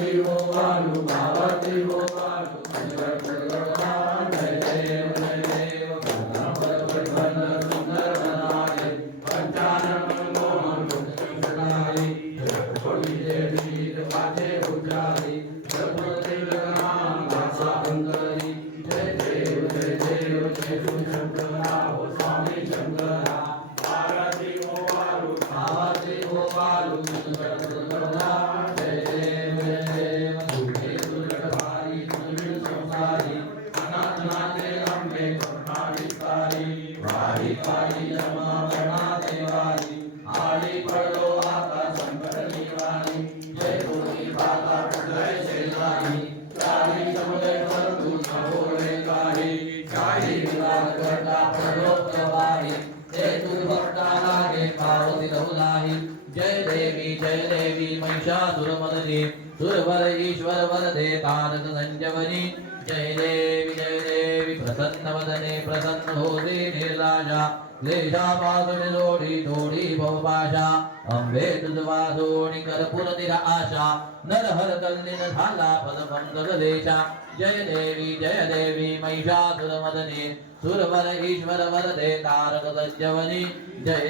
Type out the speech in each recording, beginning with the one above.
हो वालू भावती हो वालू जय देव सुंदर बनाए पंचानन मनमोहन सुनाई छोड़ी देवी बाजे उजारी जगमते लगनाम भाषा अंतरी जय देव जय शंकरा हो स्वामी शंकरा आरती हो वालू भावती हो वालू वारी वारी जमा बना देवारी आड़ी पड़ो आता संकट निवारी जय भूमि माता जय सेनानी चाली समुदय पर तू सबोरे कारी चाली विवाद करता पड़ो प्रवाही जय तू भक्ता लागे पावती रहुलाही जय देवी महिषासुरमर्दिनी सुरवर ईश्वर वरदे तारक संजवनी जय देवी प्रसन्न वदने प्रसन्न होते निर्लाजा क्लेशापासुनि जोडी भवपाशा अंबे तुझवासोणी कर्पूर निरा आशा नरहर कल्लिन झाला पदपंकज देशा जय देवी महिषासुरमर्दिनी सुरवर ईश्वर वरदे तारक संजवनी जय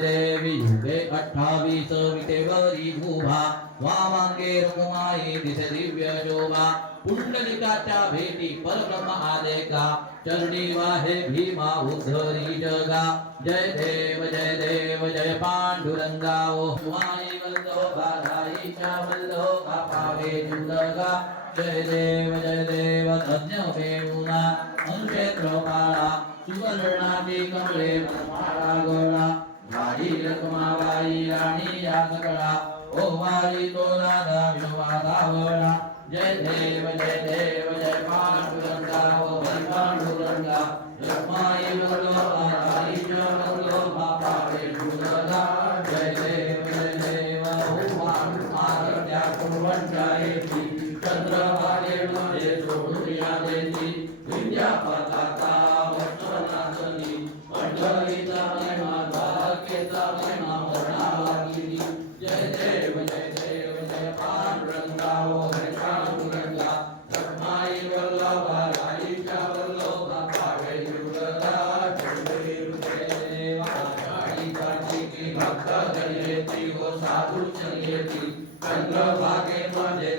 देवी युगे 28 विटेवरी भूभा वामांगे रघुमाई दिसे दिव्य शोभा पुंडलिकाच्या भेटी परब्रह्म आले का चरणी वाहे भीमा उद्धरी जगा जय देव जय पांडुरंगा ओ माई वल्लो गाईच्या वल्लो का पावे जुलगा जय देव धन्य वेणुना अनुक्षेत्र काळा सुवर्णाची कमळे माळा गोळा वारी रखमाबाई राणी या सगळा ओ वारी तो राधा विनोबा वळा जय देव जय पांडुरंगा ओ पांडुरंगा रखमाई वल्लो गाईच्या वल्लो पावे जुलगा जय देव ओ आरत्या कुंभंचायेची चंद्रभागे मध्ये सोडून या देती विद्या पताका वस्त्रनासनी पंढरीचा महिमा द्वारकेचा महिमा वर्णावा केली जय देव जय पांडुरंगा ओ पांडुरंगा रखमाई वल्लभा राईच्या वल्लभा पावे जुलगा जय देव आषाढी कार्तिकी भक्त जयेती ओ साधू चलेती चंद्रभागे मध्ये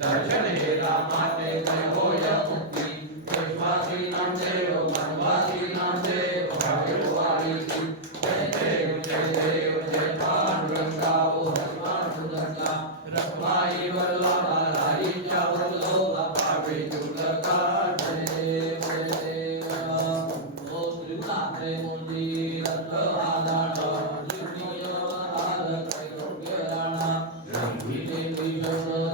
दर्शन हे रामाचे जय होय मुक्ती विश्वासी नाम देव वनवासी नाम देव भाग्यवारी जय देव जय पांडुरंगा ओ पांडुरंगा रखमाई वल्लभा राईच्या वल्लभा पावे जुलगा जय देव ओ श्रीनाथे मुंदी रत्न आदान लिंगोय आद त्रैलोक्य राणा रंगीले विष्णु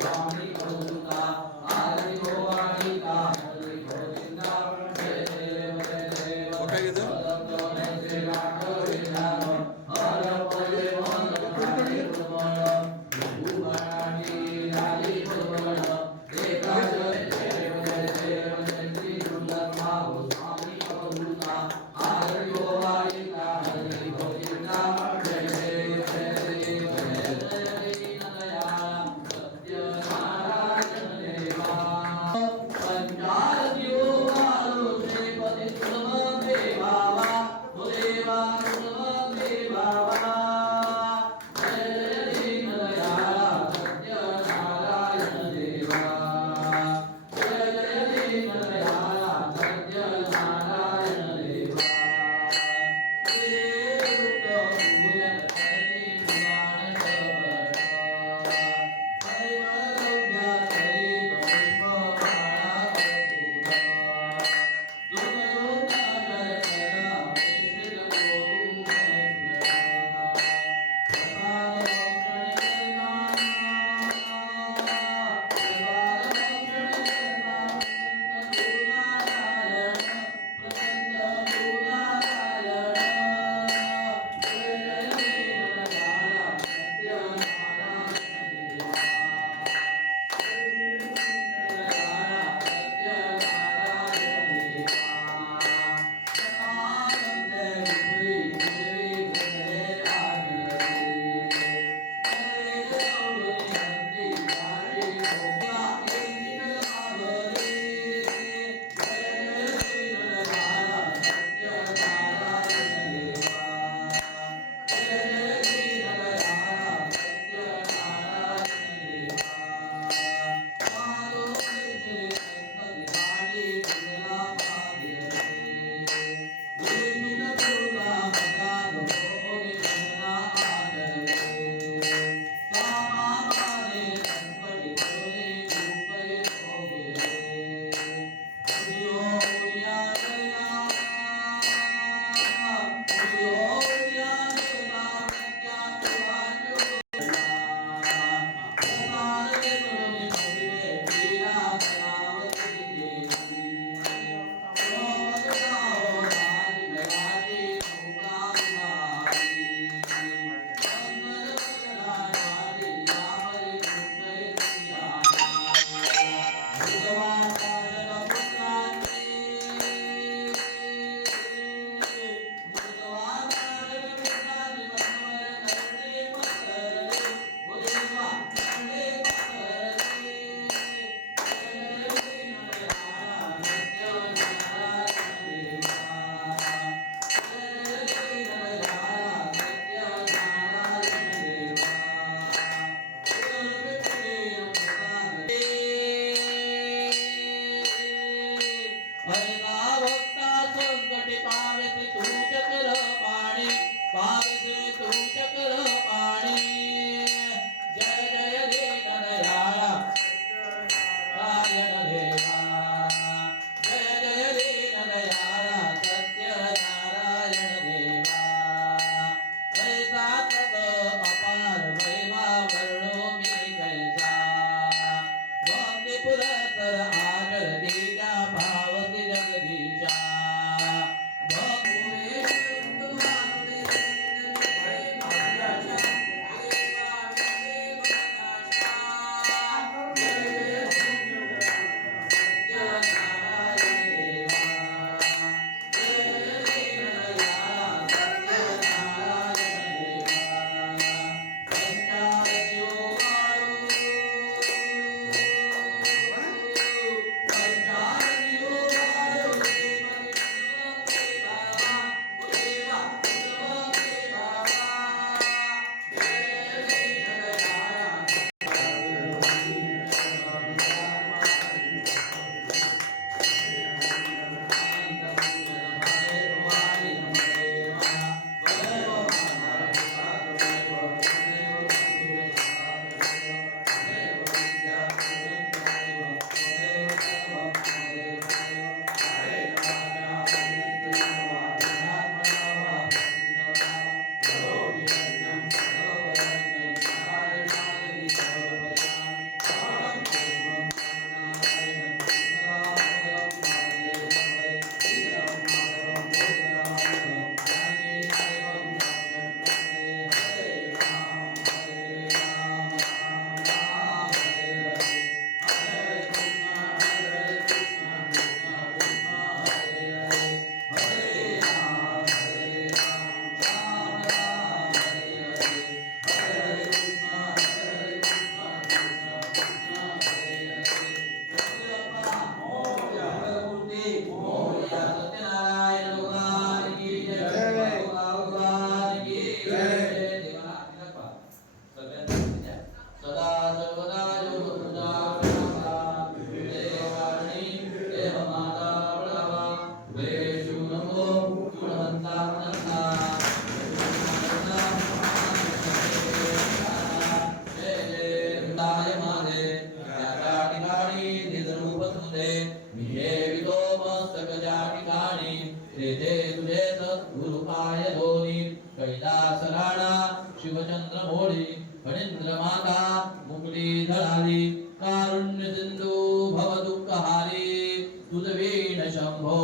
स्वामी चंद्रमौळी फणींद्रमाता मुकुटीधरारी कारुण्य सिंधू भव दुःखहारी तुझ वीण शंभो